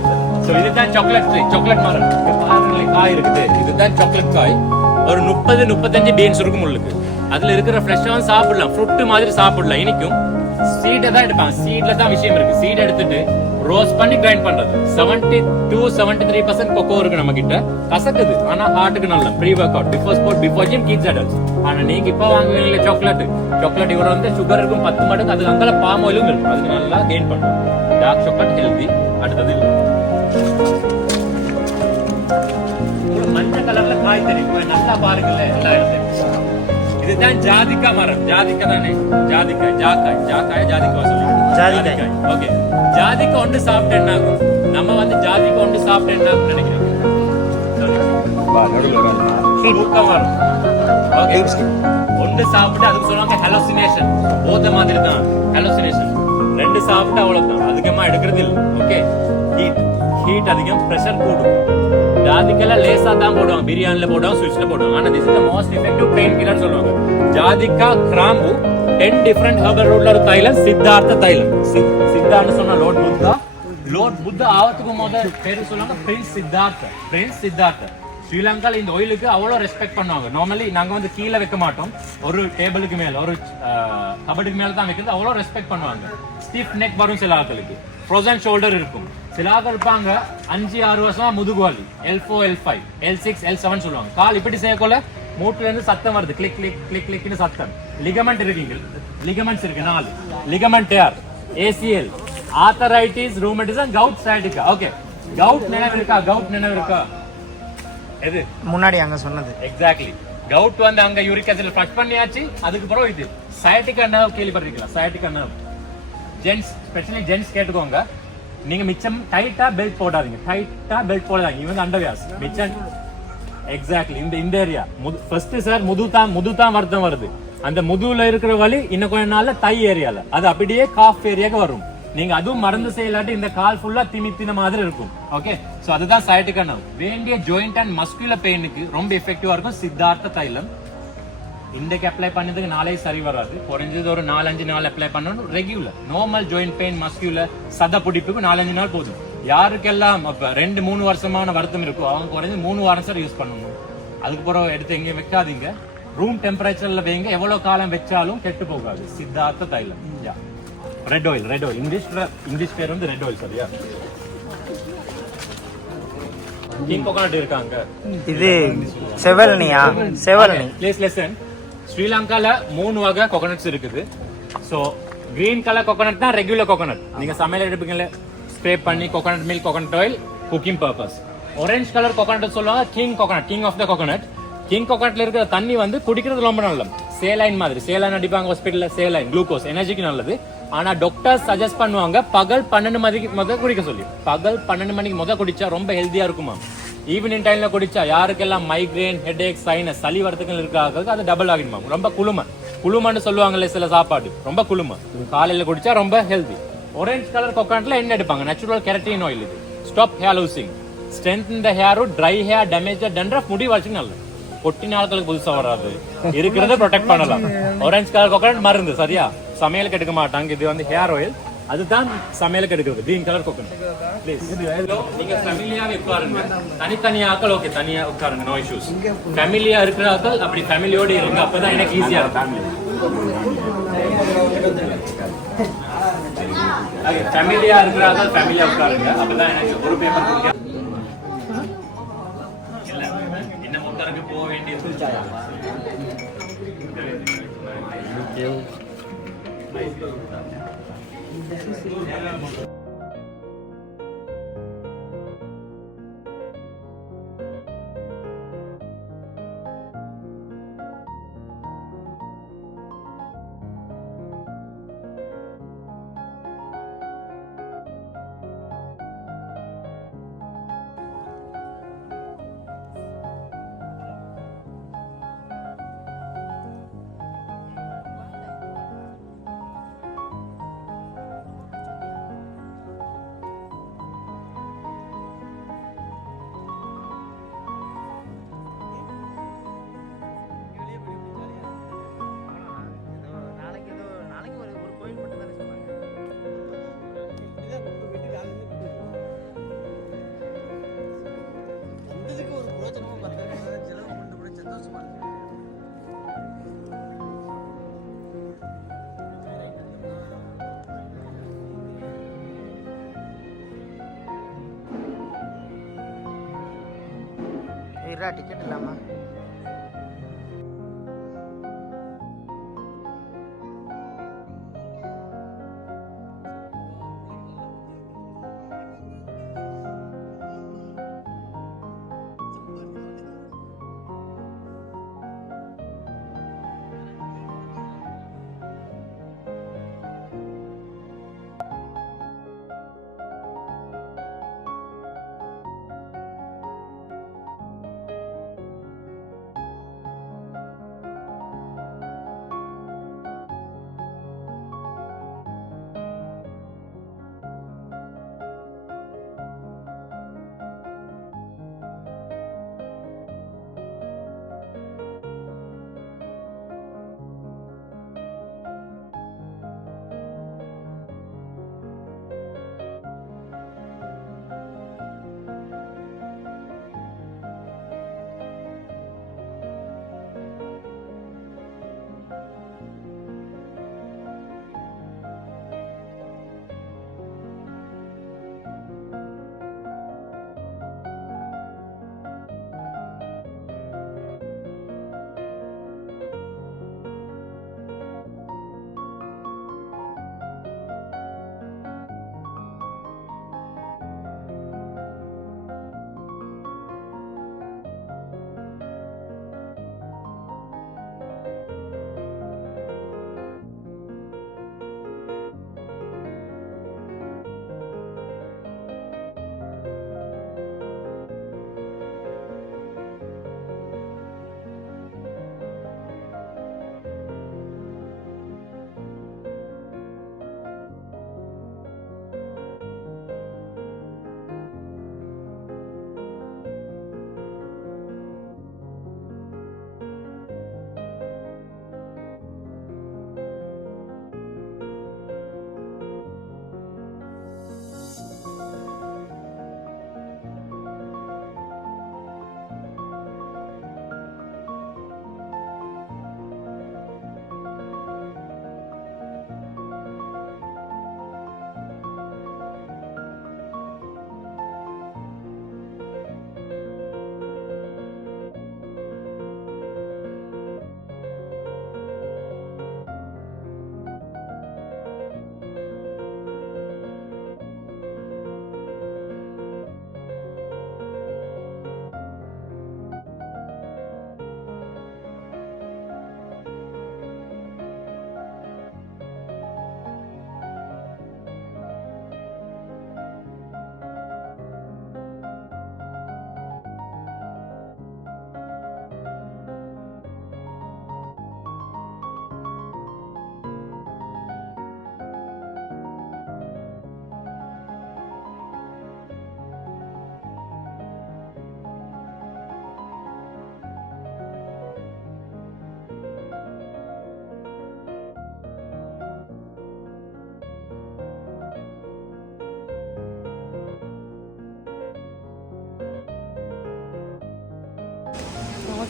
சோ இதுதான் சாக்லேட் மரம் பாருங்களே காய் இருக்குது இதுதான் சாக்லேட் காய் ஒரு 30-35 பீன்ஸ் இருக்கும் உள்ளுக்கு அதுல இருக்கிற ஃப்ரெஷ்ஷாக சாப்பிடலாம் ஃப்ரூட் மாதிரி சாப்பிடலாம் இனிக்கும் சீடை தான் எடுப்பாங்க சீட்ல தான் விஷயம் இருக்கு சீட் எடுத்துட்டு ரோஸ்ட் பண்ணி கிரைண்ட் பண்றது 72-73% கொக்கோ இருக்கு நம்ம கிட்ட கசக்குது ஆனா ஹார்ட்டுக்கு நல்ல pre workout before sport before gym kids adults ஆனா நீங்க இப்ப வாங்குவீங்களே சாக்லேட் இவர வந்து சுகர் இருக்கும் 10 மடங்கு அது அங்கல பாம் ஆயிலும் இருக்கும் அதுக்கு நல்லா கெயின் பண்ணும் டார்க் சாக்லேட் ஹெல்தி அடுத்தது இல்லை மஞ்சள் கலர்ல காய் தெரியும் நல்லா பாருங்கல்ல எல்லா இடத்தையும் இதுதான் ஜாதிக்கா மரம் ஜாதிக்கா தானே ஜாதிக்காய் சொல்லுவாங்க ஓகே ஜாதிக்கா ஒன்று சாப்பிட்டு என்ன ஆகும் நம்ம வந்து ஜாதிக்கா ஒன்று சாப்பிட்டு என்ன ஆகும் நினைக்கிறோம் தூக்கம் வரும் ஓகே ஒன்று சாப்பிட்டு அதுக்கு சொல்லுவாங்க ஹெலோசினேஷன். போத மாதிரி தான் ஹெலோசினேஷன். ரெண்டு சாப்பிட்டு அவ்வளவுதான், அதிகமா எடுக்கிறது இல்லை. ஓகே, ஹீட் அதிகம், பிரஷர் கூடும். ஜாதிக்கெல்லாம் லேசா தான் போடுவாங்க, பிரியாணில போடுவாங்க, ஸ்விட்ச்ல போடுவாங்க. ஆனா this is the most effective pain killer சொல்லுவாங்க. ஜாதிக்கா, கிராம்பு, 10 டிஃபரெண்ட் ஹெர்பல் ரூட்ல ஒரு தைலம் சித்தார்த்த தைலம். சித்தார்த்த சொன்னா லோட் புத்தா ஆவத்துக்கு முதல் பேரு சொல்லுவாங்க பிரின்ஸ் சித்தார்த்த. ஸ்ரீலங்கால இந்த ஆயிலுக்கு அவ்வளோ ரெஸ்பெக்ட் பண்ணுவாங்க. நார்மலி நாங்க வந்து கீழே வைக்க மாட்டோம், ஒரு டேபிளுக்கு மேல, ஒரு கபடுக்கு மேல தான் வைக்கிறது. அவ்வளோ ரெஸ்பெக்ட் பண்ணுவாங்க. ஸ்டிஃப் நெக் வரும் சில ஆட்களுக்கு, ஃப்ரோசன் ஷோல்டர் இருக்கும். சில ஆட்கள் இருப்பாங்க 5-6 வருஷமா முதுகுவாலி, L4 L5 L6 L7 சொல்லுவாங்க. கால் இப்படி செய்யக்கொள்ள மூட்டுல இருந்து சத்தம் வருது, கிளிக் கிளிக் கிளிக் கிளிக்னு சத்தம். லிகமெண்ட் இருக்குங்க, லிகமெண்ட்ஸ் இருக்கு 4 ligament tear, ACL, arthritis, rheumatism, gout, sciatica. Okay, gout நினைவு இருக்கா? எது முன்னாடி அங்க சொன்னது எக்ஸாக்ட்லி. கவுட் வந்து அங்க யூரிக் ஆசிட் ஃபிளஷ் பண்ணியாச்சு. அதுக்கு பிறகு இது சயாட்டிகா நர்வ் கேள்விப்பட்டிருக்கீங்களா? Sciatica nerve gents, specially gents கேட்டுக்கோங்க. நீங்க மிச்சம் டைட்டா பெல்ட் போடாதீங்க, இவங்க அண்டர்வியாஸ் மிச்சம். எக்ஸாக்ட்லி இந்த ஏரியா ஃபர்ஸ்ட் சார் முது தான் வருத்தம் வருது. அந்த முதுகுல இருக்கிற வலி இன்னும் கொஞ்ச நாள்ல தை ஏரியால அது அப்படியே காஃப் ஏரியாக்கு வரும். நீங்க அதுவும் மருந்து செய்யலாட்டி இந்த கால் ஃபுல்லா திமித்தின மாதிரி இருக்கும். ஓகே, சோ அதுதான் சயாட்டிகா நர்வ். வேண்டிய ஜாயிண்ட் அண்ட் மஸ்குலர் பெயினுக்கு ரொம்ப எஃபெக்டிவா இருக்கும் சித்தார்த்த தைலம். இன்றைக்கு அப்ளை பண்ணதுக்கு நாளே சரி வராது, குறைஞ்சது ஒரு 4-5 நாள் அப்ளை பண்ணணும் regular. Normal joint pain, muscular சத பிடிப்புக்கு 4-5 நாள் போதும். யாருக்கெல்லாம் அப்ப 2-3 வருஷமான வருத்தம் இருக்கும் அவங்க குறைஞ்சு 3 வாரம் சார் யூஸ் பண்ணணும். அதுக்கு பிறகு எடுத்து எங்கேயும் வைக்காதீங்க, ரூம் டெம்பரேச்சர்ல வைங்க. எவ்வளவு காலம் வச்சாலும் கெட்டு போகாது. சித்தார்த்த தைலம். ரெட் ஆயில் இங்கிலீஷ் பேர் வந்து ரெட் ஆயில். சரியா? கிங் கோகனட் இருக்காங்க. இது செவல்னி. Please listen. ஸ்ரீலங்கால 3 வகை கோகனட்ஸ் இருக்குது. சோ கிரீன் கலர் கோகனட் தான் ரெகுலர் கோகனட். நீங்க சமையல் எடுப்பீங்கல, ஸ்ப்ரே பண்ணி coconut milk, coconut oil, cooking purpose. Orange colour coconut சொல்லுவாங்க king coconut, king of the coconut. King கோகனட்ல இருக்கிற தண்ணி வந்து குடிக்கிறது ரொம்ப நல்லது. சேலைன் மாதிரி, சேலைன் அடிப்பாங்க ஹாஸ்பிட்டல்ல, சேலைன் குளுக்கோஸ் எனர்ஜிக்கு நல்லது. ஆனா டாக்டர் சஜஸ்ட் பண்ணுவாங்க பகல் 12 மணிக்கு முதல் குடிக்க சொல்லி. பகல் 12 மணிக்கு முதல் குடிச்சா ரொம்ப ஹெல்தியா இருக்குமா. ஈவினிங் டைம்ல குடிச்சா யாருக்கெல்லாம் மைக்ரேன், ஹெட்ஏக், சைனஸ், சளி வரத்துக்கு இருக்காங்க அது டபுள் ஆகிடுமா. ரொம்ப குளுமன்னு சொல்லுவாங்கல்ல சில சாப்பாடு, ரொம்ப குளுமை. காலையில குடிச்சா ரொம்ப ஹெல்தி. ஆரஞ்சு கலர் கோகனட்ல என்ன எடுப்பாங்க? Natural keratin oil. இது stop hair losing, strengthen the hair, dry hair, damage dandruff, முடி வளர்ச்சி நல்லது. கொட்டின ஆட்களுக்கு புதுசா வராது, இருக்கிறத ப்ரொடெக்ட் பண்ணலாம். ஆரஞ்சு கலர் கோகனட் மருந்து. சரியா? சமையலுக்கு எடுக்க மாட்டாங்க. இது வந்து ஹேர் ஆயில், அதுதான் சமையலுக்கு எடுக்கிறது. Green colour coconut. ப்ளீஸ் நீங்க ஃபேமிலியாவே உட்காருங்க. தனித்தனியா ஆக்கள் ஓகே, தனியா உட்காருங்க, நோ இஷ்யூஸ். ஃபேமிலியா இருக்கிற ஆக்கள் அப்படி ஃபேமிலியோட இருங்க, அப்பதான் எனக்கு ஈஸியா இருக்கும். ஃபேமிலியா இருக்கிற ஆக்கள் ஃபேமிலியா உட்காருங்க, அப்பதான் எனக்கு ஒரு பேப்பர் கொடுக்க. இல்ல இன்னும் ஒருத்தருக்கு போக வேண்டியது. டிக்கெட் இல்லாம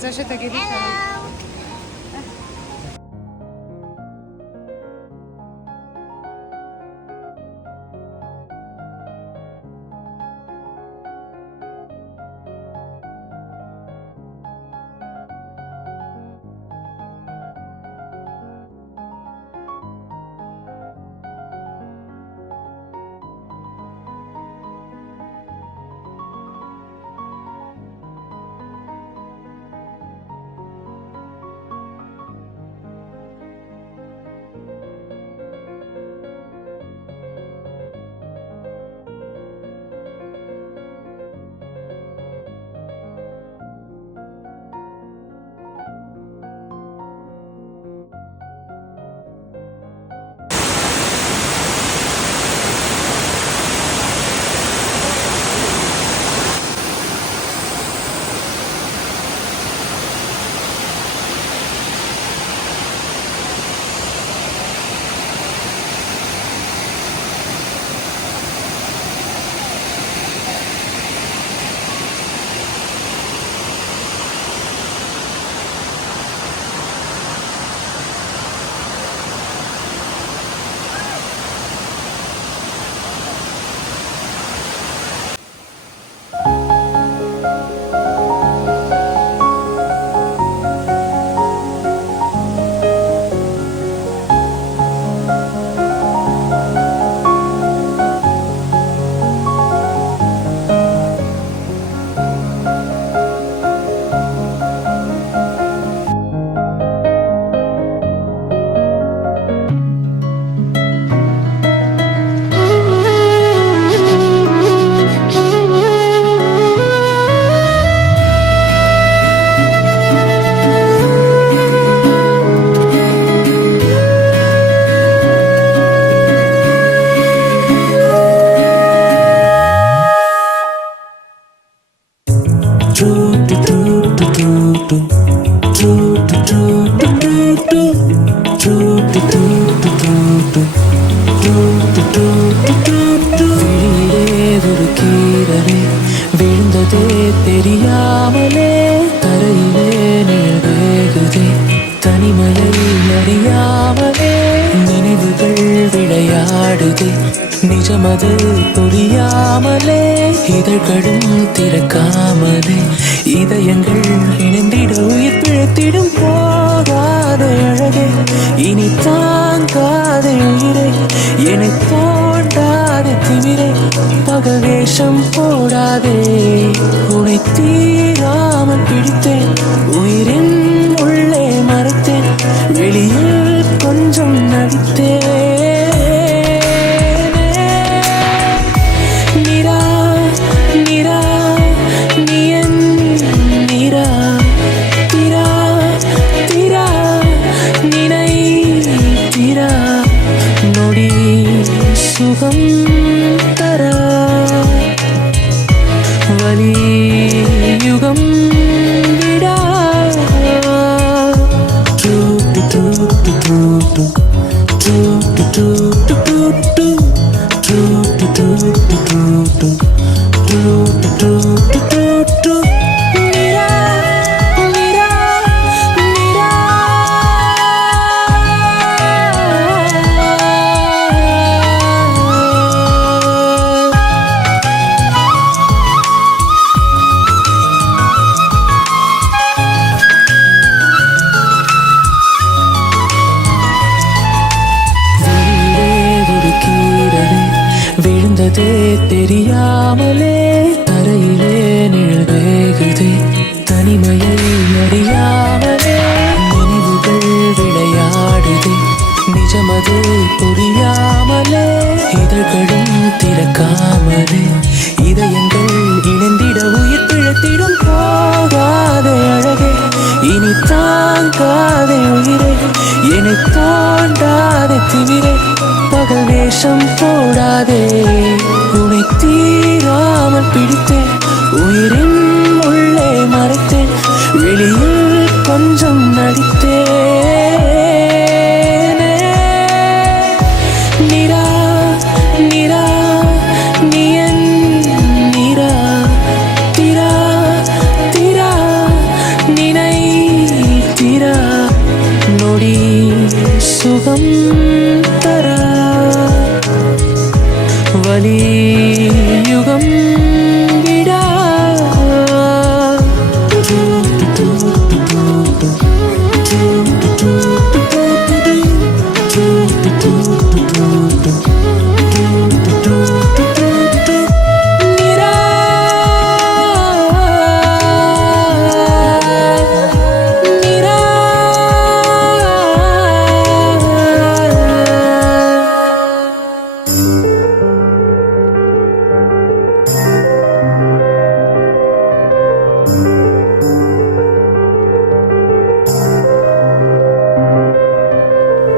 רוצה שתגידי שלום. நிஜமது புரியாமலே இதழ்களும் திறக்காமலே இதயங்கள் இணைந்திட உயிர் பிழைத்திடும் போகாத அழகே இனி தாங்காத உயிரை என்னை தோண்டாத திமிரை பகல் வேஷம் போடாதே உன்னை தீராமல் பிடித்தேன் உயிரின் உள்ளே மறைத்தேன் வெளியில் கொஞ்சம் நடித்தேன் சுகம் தர வலியுகம் விடா டு டு டு டு டு டு டு டு டு டு டு டு டு டு டு டு விழுந்ததே தெரியாமலே தரையிலே நிழல் வேகுதே தனிமையை அறியாமலே நினைவுகள் விளையாடுதே நிஜமது புரியாமலே இதழ்களும் திறக்காமலே இதயங்கள் இணைந்திட உயிர் பிழைத்திடும் போகாத அழகே இனி தாங்காத உயிரை என்னை தோண்டாத திமிரை பகல் வேஷம் போடாதே உன்னை தீராமல் பிடித்தேன் உயிரின் உள்ளே மறைத்தேன் வெளியில் கொஞ்சம் நடித்தேன் நிரா நிரா நீயன் நிரா திரா திரா நினை சுகம் தரா வலி யுகம் விடா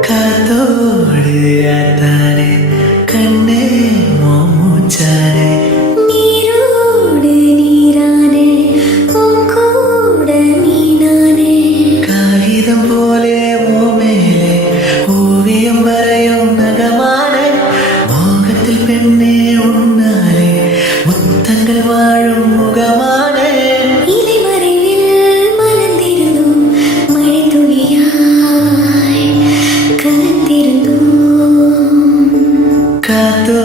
காத்தோடு ஆத்தானே கண்ணே மூச்சானே நீரோடு நீரானே உன் கூட மீனானே காகிதம் போலே ஓ மேலே ஓவியம் வரையும் நகமானே மோகத்தில் பெண்ணே உன்னாலே முத்தங்கள் வாழும் முகமானே இலை மறைவில் மலர்ந்திருந்தோம் மழை துளியாய் கலந்திருந்தோம் காத்தோ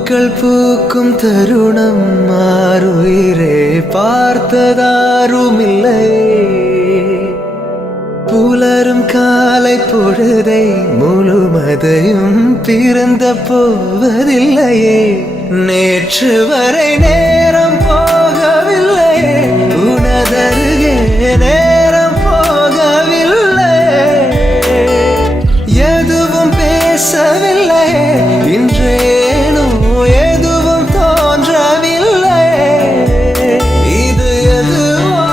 பூக்கள் பூக்கும் தருணம் மாறுயிரே பார்த்ததாருமில்லை புலரும் காலை பொழுதை முழுமதையும் பிறந்த போவதில்லையே நேற்று வரை நேரம் போகவில்லையே உனதருகே நேரம் போகவில்லை எதுவும் பேசவில்லை இன்றேனோ எதுவும் தோன்றவில்லை இது எதுவோ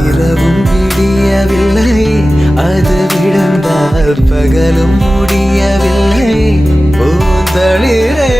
இரவும் விடியவில்லை அது விழுந்தால் பகலும் முடியவில்லை பூந்தளிரே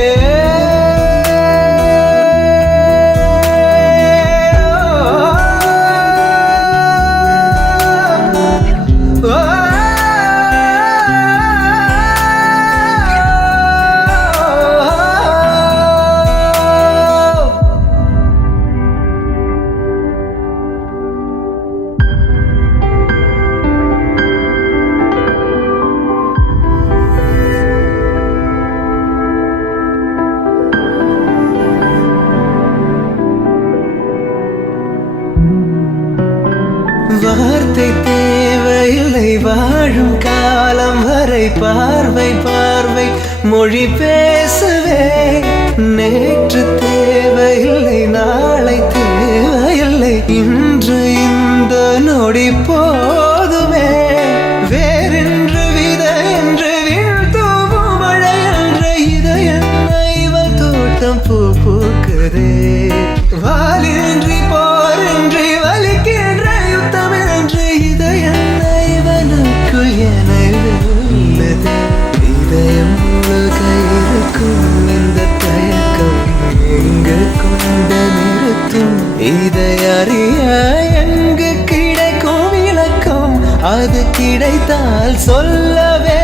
வார்த்தை தேவையில்லை வாழும் காலம் வரை பார்வை பார்வை மொழி பேசவே நேற்று தேவையில்லை நாளை தேவையில்லை இன்று இந்த நொடி போதுமே வேறென்று வித என்று வீழ்த்தோவும் மழை என்ற இதயங்கள் தோட்டம் பூ பூக்குதே வாலின்றி போரின்றி வலிக்கின்ற யுத்தம் என்று இதயனுக்குள் என உள்ளது இதயம் முழுக இருக்கும் இந்த தயக்கம் எங்கு கொண்டு நிறுத்தும் இதை அறிய எங்கு கிடைக்கும் விளக்கம் அது கிடைத்தால் சொல்லவே